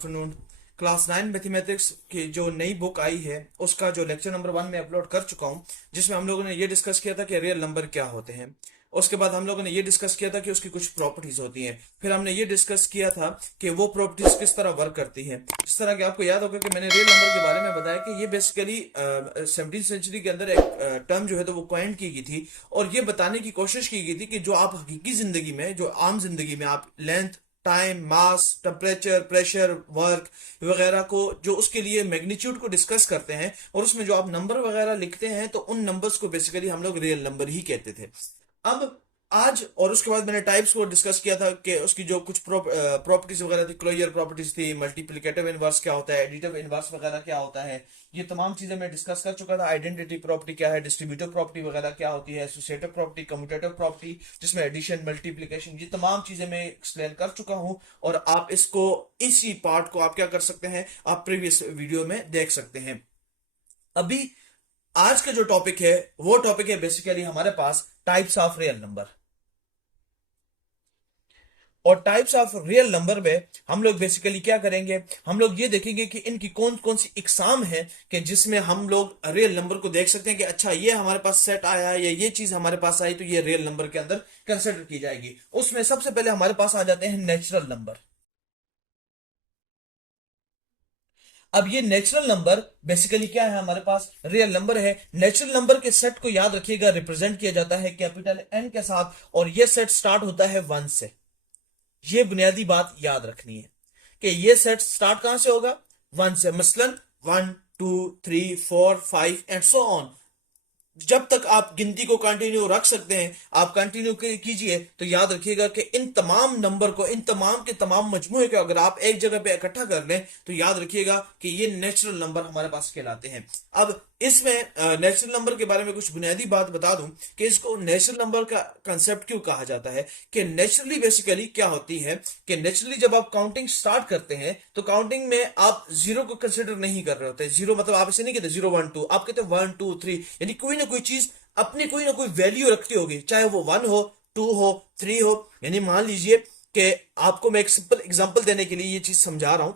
Afternoon. Class 9 mathematics की जो नई बुक आई है उसका जो लेक्चर नंबर 1 में अपलोड कर चुका हूँ, जिसमें हम लोगों ने ये डिस्कस किया था कि रियल नंबर क्या होते हैं। उसके बाद हम लोगों ने ये डिस्कस किया था कि उसकी कुछ प्रॉपर्टीज होती हैं। फिर हमने ये डिस्कस किया था कि वो प्रॉपर्टीज किस तरह वर्क करती हैं। जिस तरह कि आपको याद होगा कि मैंने रियल नंबर के बारे में बताया कि ये बेसिकली 17वीं सेंचुरी के अंदर एक टर्म जो है तो वो कॉइन की गई थी, और ये बताने की कोशिश की गई थी कि जो आप हकीकी जिंदगी में, जो आम जिंदगी में आप लेंथ, टाइम, मास, टेम्परेचर, प्रेशर, वर्क वगैरह को, जो उसके लिए मैग्नीट्यूड को डिस्कस करते हैं और उसमें जो आप नंबर वगैरह लिखते हैं, तो उन नंबर्स को बेसिकली हम लोग रियल नंबर ही कहते थे। अब आज और उसके बाद मैंने टाइप्स को डिस्कस किया था कि उसकी जो कुछ प्रॉपर्टीज वगैरह थी, क्लोजर प्रॉपर्टीज थी, मल्टीप्लिकेटिव इनवर्स क्या होता है, एडिटिव इनवर्स वगैरह क्या होता है, ये तमाम चीजें मैं डिस्कस कर चुका था। आइडेंटिटी प्रॉपर्टी क्या है, डिस्ट्रीब्यूटिव प्रॉपर्टी वगैरह क्या होती है, एसोसिएटिव प्रॉपर्टी, कम्यूटेटिव प्रॉपर्टी जिसमें एडिशन, मल्टीप्लिकेशन, ये तमाम चीजें मैं एक्सप्लेन कर चुका हूं। और आप इसको, इसी पार्ट को आप क्या कर सकते हैं, आप प्रीवियस वीडियो में देख सकते हैं। अभी आज का जो टॉपिक है वो टॉपिक है बेसिकली हमारे पास टाइप्स ऑफ रियल नंबर। और टाइप्स ऑफ रियल नंबर में हम लोग बेसिकली क्या करेंगे, हम लोग ये देखेंगे कि इनकी कौन कौन सी इकसाम है कि जिसमें हम लोग रियल नंबर को देख सकते हैं कि अच्छा ये हमारे पास सेट आया है या ये चीज हमारे पास आई तो ये रियल नंबर के अंदर कंसिडर की जाएगी। उसमें सबसे पहले हमारे पास आ जाते हैं नेचुरल नंबर। अब ये नेचुरल नंबर बेसिकली क्या है, हमारे पास रियल नंबर है। नेचुरल नंबर के सेट को याद रखिएगा, रिप्रेजेंट किया जाता है कैपिटल एन के साथ, और ये सेट स्टार्ट होता है 1 से। ये बुनियादी बात याद रखनी है कि ये सेट स्टार्ट कहां से होगा, 1 से। मसलन 1 2 3 4 5 एंड सो ऑन। जब तक आप गिनती को कंटिन्यू रख सकते हैं आप कंटिन्यू कीजिए। तो याद रखिएगा कि इन तमाम नंबर को, इन तमाम के तमाम मजमूए को अगर आप एक जगह पे इकट्ठा कर लें तो याद रखिएगा कि ये नेचुरल नंबर हमारे पास कहलाते हैं। अब इसमें नेचुरल नंबर के बारे में कुछ बुनियादी बात बता दूं कि इसको नेचुरल नंबर का कंसेप्ट क्यों कहा जाता है। कि नेचुरली बेसिकली क्या होती है कि नेचुरली जब आप काउंटिंग स्टार्ट करते हैं तो काउंटिंग में आप जीरो को कंसिडर नहीं कर रहे होते। जीरो मतलब आप इसे नहीं कहते 0 1 2, आप कहते 1 2 3, यानी कोई ना कोई चीज अपनी कोई ना कोई वैल्यू रखती होगी, चाहे वो 1 हो, 2 हो, 3 हो। यानी मान लीजिए कि आपको मैं एक सिंपल एग्जांपल देने के लिए ये चीज समझा रहा हूं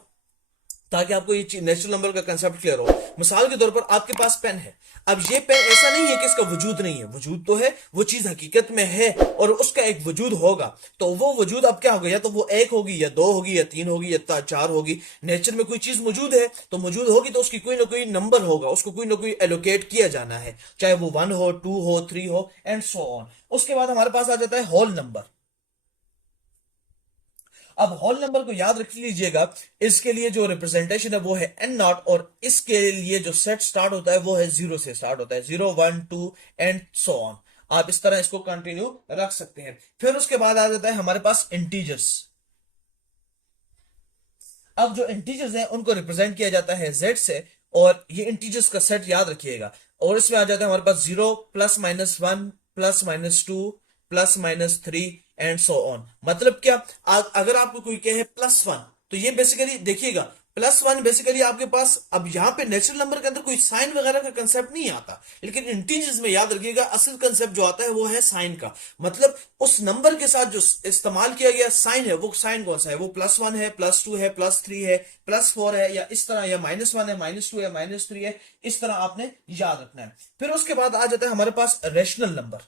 ताकि आपको ये नेचुरल नंबर का कंसेप्ट क्लियर हो। मिसाल के तौर पर आपके पास पेन है। अब ये पेन ऐसा नहीं है कि इसका वजूद नहीं है, वजूद तो है, वो चीज हकीकत में है और उसका एक वजूद होगा। तो वो वजूद अब क्या होगा, या तो वो 1 होगी या 2 होगी या 3 होगी या 4 होगी। नेचर में कोई चीज मौजूद है तो मौजूद होगी तो उसकी कोई ना कोई नंबर होगा, उसको कोई ना कोई एलोकेट किया जाना है, चाहे वो 1 हो, 2 हो, 3 हो एंड सो ऑन। उसके बाद हमारे पास आ जाता है होल नंबर। अब होल नंबर को याद रख लीजिएगा, इसके लिए जो रिप्रेजेंटेशन है वो है एन नॉट, और इसके लिए जो सेट स्टार्ट होता है वो है 0 से स्टार्ट होता है, 0 1 2 एंड सो ऑन। आप इस तरह इसको कंटिन्यू रख सकते हैं। फिर उसके बाद आ जाता है हमारे पास इंटीजर्स। अब जो इंटीजर्स हैं उनको रिप्रेजेंट किया जाता है जेड से, और ये इंटीजर्स का सेट याद रखिएगा। और इसमें आ जाता है हमारे पास 0 +-1 +-2 +-3 एंड सो ऑन। मतलब क्या, अगर आपको कोई कहे +1 तो ये बेसिकली देखिएगा, +1 बेसिकली आपके पास, अब यहां पे नेचुरल नंबर के अंदर कोई साइन वगैरह का कंसेप्ट नहीं आता, लेकिन इंटीजर्स में याद रखिएगा असल कंसेप्ट जो आता है वो है साइन का। मतलब उस नंबर के साथ जो इस्तेमाल किया गया साइन है, वो साइन कौन सा है, वो +1 है, +2 है, +3 है, +4 है, या इस तरह, या -1 है, -2 है, -3 है। इस तरह आपने याद रखना है। फिर उसके बाद आ जाता है हमारे पास रेशनल नंबर।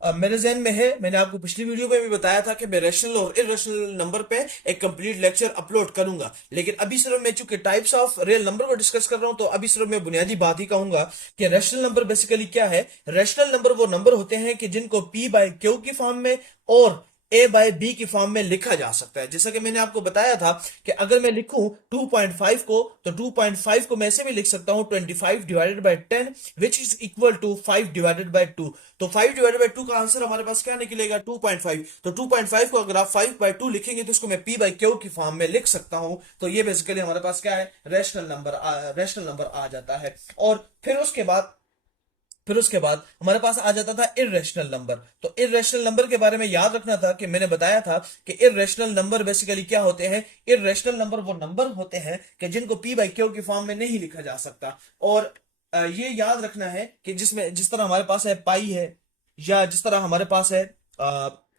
अब मेरे जहन में है, मैंने आपको पिछली वीडियो में भी बताया था कि मैं रेशनल और इरेशनल नंबर पे एक कंप्लीट लेक्चर अपलोड करूंगा, लेकिन अभी सिर्फ मैं चूंकि टाइप्स ऑफ रियल नंबर को डिस्कस कर रहा हूं तो अभी सिर्फ मैं बुनियादी बात ही कहूंगा कि रेशनल नंबर बेसिकली क्या है। रेशनल नंबर वो नंबर होते हैं कि जिनको P/Q की फॉर्म में और A/B की फॉर्म में लिखा जा सकता है। जैसा कि मैंने आपको बताया था कि अगर मैं लिखूं 2.5 को, तो 2.5 को मैं ऐसे भी लिख सकता हूं 25/10 विच इज इक्वल टू 5/2। तो 5/2 का आंसर हमारे पास क्या निकलेगा, 2.5। तो 2.5 को अगर आप 5/2 लिखेंगे तो इसको मैं P/Q की फॉर्म में लिख सकता हूं। तो ये बेसिकली हमारे पास क्या है, रेशनल नंबर आ जाता है। और फिर उसके बाद हमारे पास आ जाता था इर्रेशनल नंबर। तो इर्रेशनल नंबर के बारे में याद रखना था कि मैंने बताया था कि इर्रेशनल नंबर बेसिकली क्या होते हैं। इर्रेशनल नंबर वो नंबर होते हैं कि जिनको P/Q की फॉर्म में नहीं लिखा जा सकता। और ये याद रखना है कि जिसमें, जिस तरह हमारे पास है पाई है, या जिस तरह हमारे पास है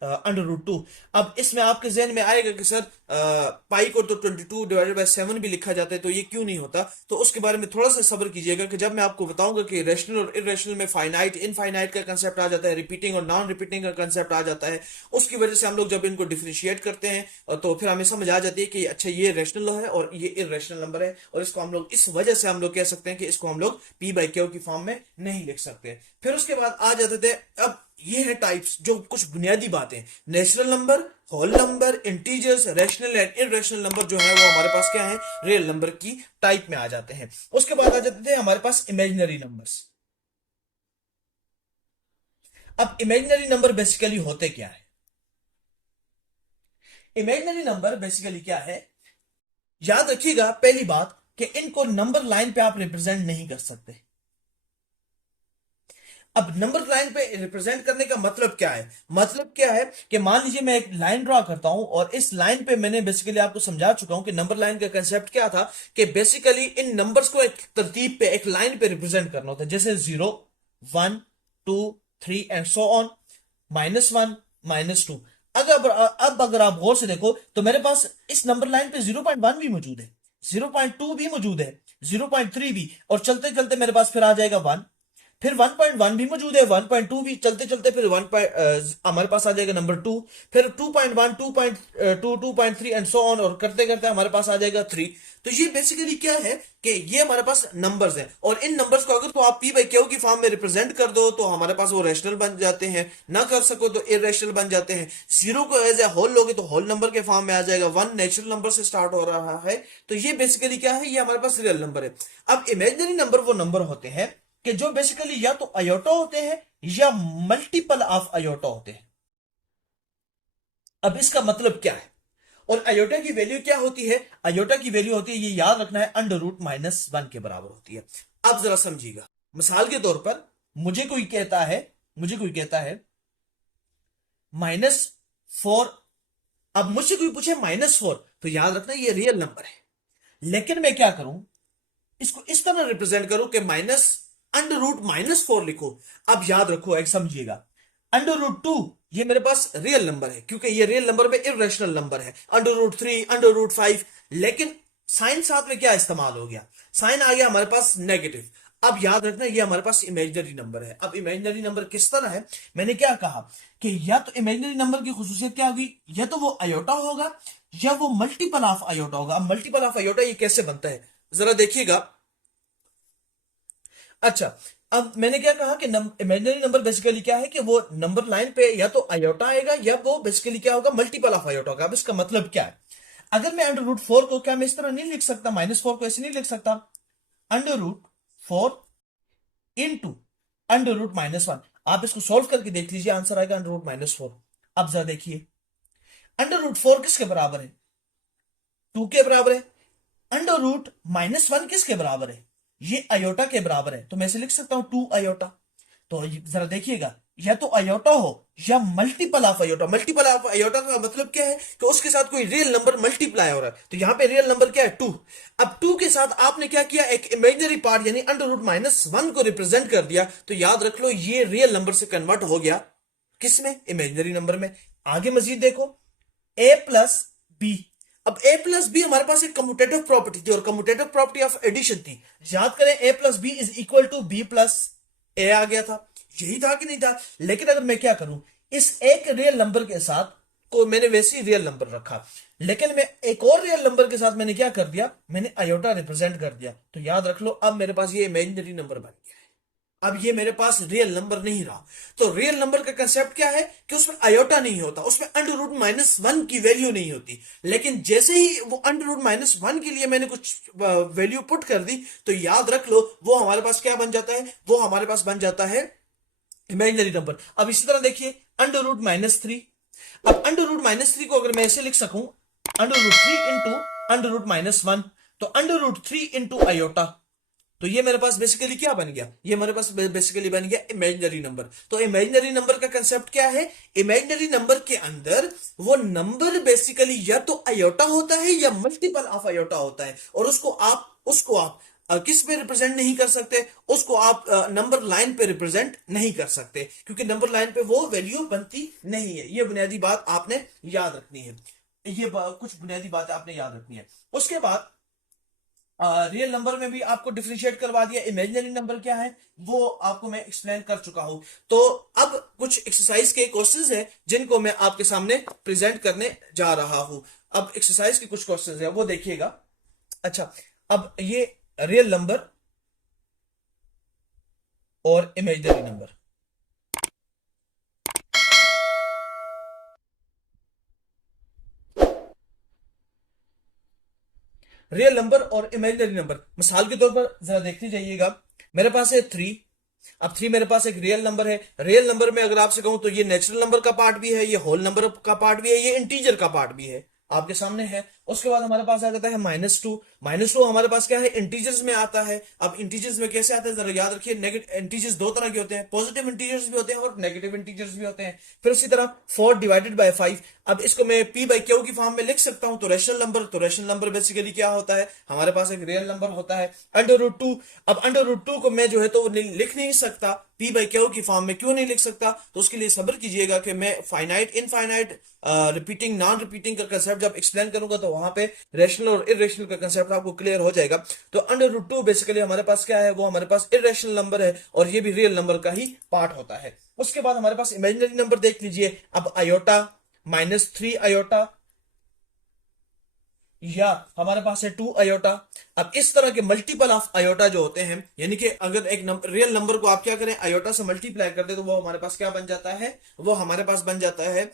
√2। अब इसमें आपके जहन में आएगा कि सर पाई को तो 22/7 भी लिखा जाता है, तो ये क्यों नहीं होता? तो उसके बारे में थोड़ा सा सब्र कीजिएगा कि जब मैं आपको बताऊंगा कि रेशनल और इरेशनल में फाइनाइट इनफाइनाइट का कंसेप्ट आ जाता है, रिपीटिंग और नॉन रिपीटिंग का कंसेप्ट आ जाता है। उसकी वजह से हम लोग जब इनको डिफरेंशिएट करते हैं तो फिर हमें समझ आ जाती है कि अच्छा ये रेशनल है और ये इरेशनल नंबर है, और इसको हम लोग इस वजह से हम लोग कह सकते हैं कि इसको हम लोग p/q की फॉर्म में नहीं लिख सकते। फिर उसके बाद आ जाते थे, अब ये है टाइप्स, जो कुछ बुनियादी बातें, natural number, whole number, integers, rational and irrational number जो है वो हमारे पास क्या है, रियल नंबर की टाइप में आ जाते हैं। उसके बाद आ जाते थे हमारे पास इमेजिनरी नंबर्स। अब इमेजिनरी नंबर बेसिकली होते क्या है? इमेजिनरी नंबर बेसिकली क्या है, याद रखिएगा पहली बात कि इनको नंबर लाइन पे आप रिप्रेजेंट नहीं कर सकते। अब नंबर लाइन पे रिप्रेजेंट करने का मतलब क्या है? मतलब क्या है कि मान लीजिए मैं एक लाइन ड्रॉ करता हूं, और इस लाइन पे मैंने बेसिकली आपको समझा चुका हूं कि नंबर लाइन का कंसेप्ट क्या था, कि बेसिकली इन नंबर्स को एक तरतीब पे, एक लाइन पे रिप्रेजेंट करना होता है, जैसे 0, 1, 2, 3 एंड सो ऑन, -1, -2। अगर आप गौर से देखो तो मेरे पास इस नंबर लाइन पे 0.1 भी मौजूद है, 0.2 भी मौजूद है, 0.3 भी, और चलते चलते मेरे पास फिर आ जाएगा 1, फिर 1.1 भी मौजूद है, 1.2 भी, चलते चलते फिर हमारे पास आ जाएगा नंबर 2, फिर 2.1, 2.2, 2.3 एंड सो ऑन, और करते करते हमारे पास आ जाएगा 3। तो ये बेसिकली क्या है कि ये हमारे पास नंबर्स हैं, और इन नंबर्स को अगर तो आप p/q की फॉर्म में रिप्रेजेंट कर दो तो हमारे पास वो रैशनल बन जाते हैं, ना कर सको तो इरेशनल बन जाते हैं। 0 को एज ए होल लोगे तो होल नंबर के फॉर्म में आ जाएगा। 1 नेचुरल नंबर से स्टार्ट हो रहा है, तो ये बेसिकली क्या है, ये हमारे पास रियल नंबर है। अब इमेजिनरी नंबर वो नंबर होते हैं कि जो बेसिकली या तो अयोटा होते हैं या मल्टीपल ऑफ अयोटा होते हैं। अब इसका मतलब क्या है, और अयोटा की वैल्यू क्या होती है? अयोटा की वैल्यू होती है, ये याद रखना है, √-1 के बराबर होती है। अब जरा समझिएगा, मिसाल के तौर पर मुझे कोई कहता है -4। अब मुझसे कोई पूछे -4, तो याद रखना ये रियल नंबर है, लेकिन मैं क्या करूं, इसको इस तरह रिप्रेजेंट करो कि √-4 लिखो। अब याद रखो, एक समझिएगा, √2 ये मेरे पास रियल नंबर है, क्योंकि ये रियल नंबर में इरेशनल नंबर है, √3, √5, लेकिन साइन साथ में क्या इस्तेमाल हो गया, साइन आ गया हमारे पास नेगेटिव। अब याद रखना ये हमारे पास इमेजिनरी नंबर है। अब इमेजिनरी नंबर किस तरह है, मैंने क्या कहा कि या तो इमेजिनरी नंबर की खुसूसियत क्या होगी, या तो वो अयोटा होगा या वो मल्टीपल ऑफ अयोटा होगा। अब मल्टीपल ऑफ अयोटा ये कैसे बनता है, जरा देखिएगा। अच्छा, अब मैंने क्या कहा कि इमेजिनरी नंबर बेसिकली क्या है कि वो नंबर लाइन पे या तो अयोटा आएगा या वो बेसिकली क्या होगा, मल्टीपल ऑफ अयोटा होगा। अब इसका मतलब क्या है, अगर मैं √4 को, क्या मैं इस तरह नहीं लिख सकता, -4 को ऐसे नहीं लिख सकता, √4 इंटू √-1। आप इसको सोल्व करके देख लीजिए, आंसर आएगा √-4। अब जरा देखिए, √4 किसके बराबर है, 2 के बराबर है। √-1 किसके बराबर है, ये अयोटा के बराबर है, तो मैं इसे लिख सकता हूं 2 अयोटा। तो जरा देखिएगा, या तो अयोटा हो या multiple of iota. Multiple of iota का मतलब क्या है कि उसके साथ कोई रियल नंबर मल्टीप्लाई हो रहा है, तो यहां पे रियल नंबर क्या है, 2। अब 2 के साथ आपने क्या किया, एक इमेजिनरी पार्ट यानी √-1 को रिप्रेजेंट कर दिया, तो याद रख लो ये रियल नंबर से कन्वर्ट हो गया किसमें, इमेजिनरी नंबर में। आगे मजीद देखो, a+b। अब a+b हमारे पास एक कम्यूटेटिव प्रॉपर्टी थी, और कम्यूटेटिव प्रॉपर्टी ऑफ एडिशन थी। याद करें, a+b is equal to b+a आ गया था, यही था कि नहीं था? लेकिन अगर मैं क्या करूं, इस एक रियल नंबर के साथ को मैंने वैसे ही रियल नंबर रखा, लेकिन मैं एक और रियल नंबर के साथ मैंने क्या कर दिया, मैंने अयोटा रिप्रेजेंट कर दिया, तो याद रख लो अब मेरे पास ये इमेजिनरी नंबर बन गया है। अब ये मेरे पास रियल नंबर नहीं रहा। तो रियल नंबर का कंसेप्ट क्या है कि उसमें अयोटा नहीं होता, उसमें √-1 की वैल्यू नहीं होती। लेकिन जैसे ही वो √-1 के लिए मैंने कुछ वैल्यू पुट कर दी, तो याद रख लो वो हमारे पास क्या बन जाता है, वो हमारे पास बन जाता है इमेजिनरी नंबर। अब इसी तरह देखिए, √-3। अब √-3 को अगर मैं ऐसे लिख सकूं, √3 इंटू √-1, तो √3 इंटू अयोटा, तो ये मेरे पास बेसिकली क्या बन गया, ये मेरे पास बेसिकली बन गया इमेजिनरी नंबर। तो इमेजिनरी नंबर का कंसेप्ट क्या है, इमेजिनरी नंबर के अंदर वो नंबर बेसिकली या तो अयोटा होता है या मल्टीपल ऑफ अयोटा होता है, और उसको आप किस पे रिप्रेजेंट नहीं कर सकते, उसको आप नंबर लाइन पे रिप्रेजेंट नहीं कर सकते, क्योंकि नंबर लाइन पे वो वैल्यू बनती नहीं है। ये बुनियादी बात आपने याद रखनी है। कुछ बुनियादी बातें आपने याद रखनी है। उसके बाद रियल नंबर में भी आपको डिफरेंशिएट करवा दिया। इमेजिनरी नंबर क्या है वो आपको मैं एक्सप्लेन कर चुका हूं। तो अब कुछ एक्सरसाइज के क्वेश्चंस हैं जिनको मैं आपके सामने प्रेजेंट करने जा रहा हूं। अब एक्सरसाइज के कुछ क्वेश्चंस हैं वो देखिएगा। अच्छा, अब ये रियल नंबर और इमेजिनरी नंबर, रियल नंबर और इमेजिनरी नंबर, मिसाल के तौर पर जरा देखते जाइएगा। मेरे पास है 3। अब 3 मेरे पास एक रियल नंबर है। रियल नंबर में अगर आपसे कहूं तो ये नेचुरल नंबर का पार्ट भी है, ये होल नंबर का पार्ट भी है, ये इंटीजर का पार्ट भी है, आपके सामने है। उसके बाद हमारे पास आ जाता है -2। -2 हमारे पास क्या है, इंटीजर्स में आता है। अब इंटीजर्स में कैसे आता है जरा याद रखिए। नेगेटिव इंटीजर्स दो तरह के होते हैं, पॉजिटिव इंटीजर्स भी होते हैं और नेगेटिव इंटीजर्स भी होते हैं। फिर उसी तरह 4 डिवाइडेड बाय 5। अब इसको मैं p बाई क्यू की फॉर्म में लिख सकता हूं। तो रेशनल नंबर, तो रेशनल नंबर बेसिकली क्या होता है, हमारे पास एक रियल नंबर होता है। √2। अब √2 को मैं जो है तो लिख नहीं सकता p बाई क्यू की फॉर्म में। क्यों नहीं लिख सकता, तो उसके लिए सब्र कीजिएगा कि मैं finite infinite repeating non repeating का कंसेप्ट जब एक्सप्लेन करूंगा तो वहां पे रेशनल और इरेशनल का कंसेप्ट आपको क्लियर हो जाएगा। तो √2 बेसिकली हमारे पास क्या है, वो हमारे पास इरेशनल नंबर है और ये भी रियल नंबर का ही पार्ट होता है। उसके बाद हमारे पास इमेजिनरी नंबर देख लीजिए। अब आयोटा, -3 आयोटा, या हमारे पास है 2 आयोटा। अब इस तरह के मल्टीपल ऑफ आयोटा जो होते हैं, यानी कि अगर एक रियल नंबर को आप क्या करें, आयोटा से मल्टीप्लाई करते तो वो हमारे पास क्या बन जाता है, वो हमारे पास बन जाता है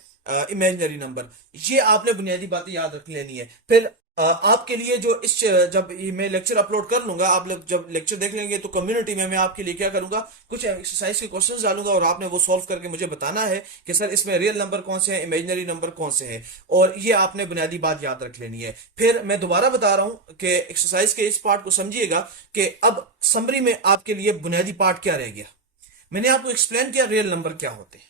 इमेजिनरी नंबर। ये आपने बुनियादी बातें याद रख लेनी है। फिर आपके लिए जो इस जब मैं लेक्चर अपलोड कर लूंगा, आप लोग जब लेक्चर देख लेंगे तो कम्युनिटी में मैं आपके लिए क्या करूंगा, कुछ एक्सरसाइज के क्वेश्चंस डालूंगा और आपने वो सॉल्व करके मुझे बताना है कि सर इसमें रियल नंबर कौन से हैं, इमेजिनरी नंबर कौन से हैं। और ये आपने बुनियादी बात याद रख लेनी है। फिर मैं दोबारा बता रहा हूं कि एक्सरसाइज के इस पार्ट को समझिएगा कि अब समरी में आपके लिए बुनियादी पार्ट क्या रह गया। मैंने आपको एक्सप्लेन किया रियल नंबर क्या होते हैं,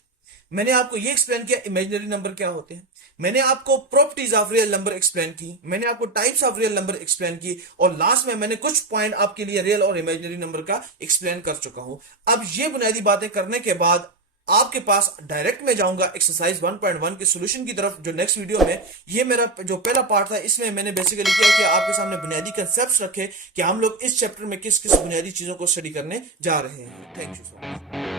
मैंने आपको ये एक्सप्लेन किया इमेजिनरी नंबर क्या होते हैं, मैंने आपको properties of real number explain की, मैंने आपको types of real number explain की, और लास्ट में मैंने कुछ पॉइंट आपके लिए रियल और इमेजिनरी नंबर का एक्सप्लेन कर चुका हूं। अब ये बुनियादी बातें करने के बाद आपके पास डायरेक्ट में जाऊंगा एक्सरसाइज 1.1 के सॉल्यूशन की तरफ, जो नेक्स्ट वीडियो में ये मेरा जो पहला पार्ट था इसमें मैंने बेसिकली किया कि आपके सामने बुनियादी कंसेप्ट्स रखे कि हम लोग इस चैप्टर में किस किस बुनियादी चीजों को स्टडी करने जा रहे हैं। Thank you so much.